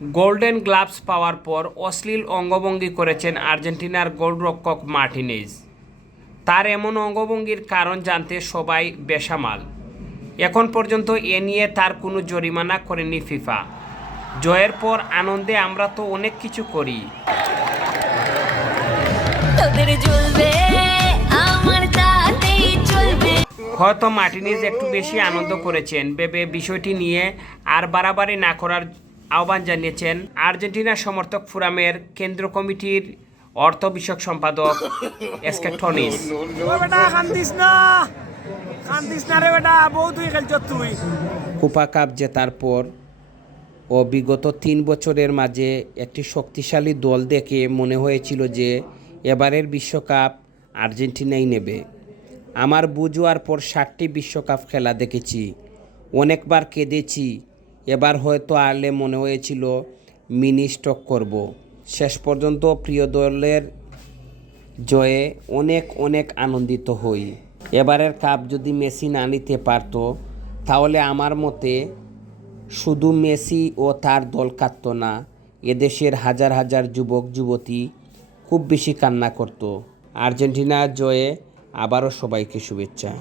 Golden gloves পাওয়ার পর অশ্লীল অঙ্গভঙ্গি করেছেন আর্জেন্টিনার গোলরক্ষক মার্টিনেজ। তার এমন অঙ্গভঙ্গির কারণ জানতে সবাই বেসামাল। এখন পর্যন্ত এ নিয়ে তার কোনো জরিমানা করেনি ফিফা। জয়ের পর আনন্দে আমরা তো অনেক কিছু করি। হয়তো মার্টিনেজ একটু বেশি আনন্দ করেছেন ভেবে বিষয়টি নিয়ে আর বাড়াবাড়ি না করার আহ্বান জানিয়েছেন আর্জেন্টিনা সমর্থক ফোরামের কেন্দ্রীয় কমিটির অর্থ বিষয়ক সম্পাদক এসকেটনিস। কোপা কাপ জেতার পর ও বিগত 3 বছরের মাঝে একটি শক্তিশালী দল দেখে মনে হয়েছিল যে এবারের বিশ্বকাপ আর্জেন্টিনাই নেবে। আমার বুঝোয়ার পর 7টি বিশ্বকাপ খেলা দেখেছি, অনেকবার কেঁদেছি। এবার হয়তো আরলে মনে হয়েছিল মিনি স্ট্রোক করব। শেষ পর্যন্ত প্রিয় দলের জয়ে অনেক অনেক আনন্দিত হই। এবারের কাপ যদি মেসি না নিতে পারত তাহলে আমার মতে শুধু মেসি ও তার দল কাঁদত না, এদেশের হাজার হাজার যুবক যুবতী খুব বেশি কান্না করত। আর্জেন্টিনার জয়ে আবারও সবাইকে শুভেচ্ছা।